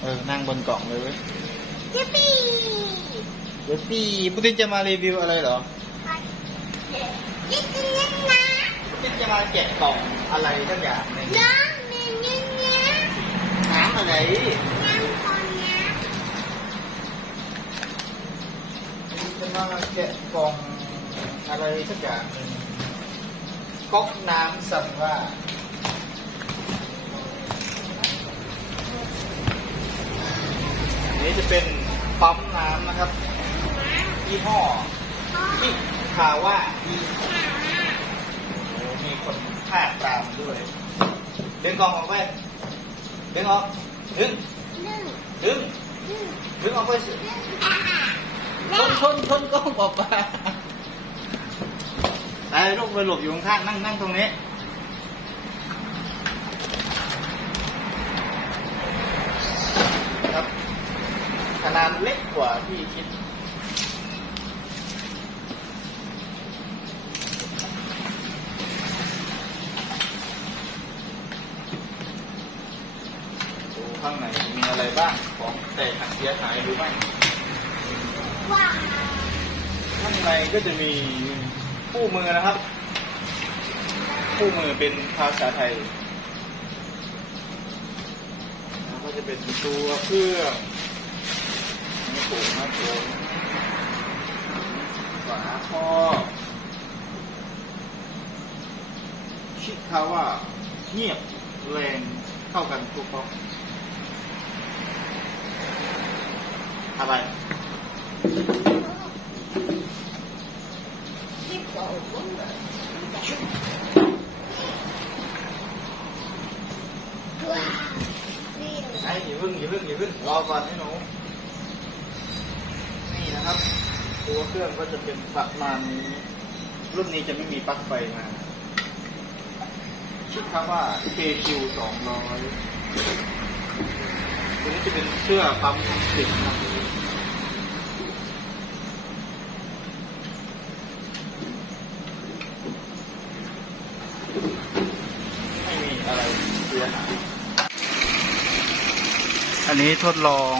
เออ นั่งบนกล่องเลยเว้ยยิปปี้เดี๋ยวพี่พุทธิจะมารีวิวอะไรเหรอยิปปี้เล่นนะพุทธิจะมาแกะกล่องอะไรสักอย่างหนึงน้องเนื้อเนื้อเนื้อน้ำอะไรน้ำคนนะจะมาแกะกล่องอะไรสักอย่างหนึ่งก๊อกน้ำสัมว่า นนี้จะเป็นปั๊มน้ำนะครับยี่ห้อพ่อคิคาว่าอีถามโอ้มีคนพากตามด้วยดึงกล่องออกไปดึงออกดึงหนึ่งดึงหนึ่งดึงออกไปสิหนึ่งอ่าชนชนชนกล้องออกไปไปลูกไปหลบอยู่ข้างๆนั่งนั่งตรงนี้ ครับ ขนาดเล็กกว่า ที่คิดดูข้างในมีอะไรบ้างของแตกหักเสียหายหรือไม่ว้าข้างในก็จะมีคู่มือนะครับ คู่มือเป็นภาษาไทยแล้วก็จะเป็นตัวเครื่องนี่ผมครับผม ฝาท่อชิคาว่า เงียบแรงเข้ากันทุกข้ออะไรยิปโป้ว้าวนี่ไอ้อย่าพึ่งอย่าพึ่งอย่าพึ่งรอก่อนให้หนูนี่นะครับ ตัวเครื่องก็จะเป็นประมาณนี้ รุ่นนี้จะไม่มีปลั๊กไฟมาชื่อคำว่า KQ 200ตัวนี้จะเป็นเสื้อปั๊มทั้งสิบครับไม่มีอะไรเสียหายอันนี้ทดลอง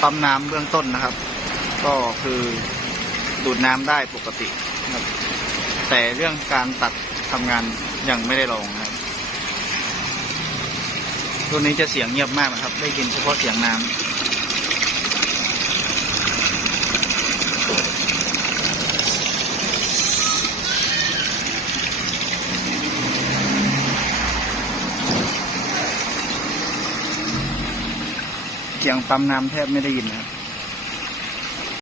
ปั๊มน้ำเบื้องต้นนะครับ ก็คือดูดน้ำได้ปกติครับ แต่เรื่องการตัดทำงานยังไม่ได้ลองครับตัวนี้จะเสียงเงียบมากนะครับ ได้ยินเฉพาะเสียงน้ำเสียงปั๊มน้ำแทบไม่ได้ยินนะครับ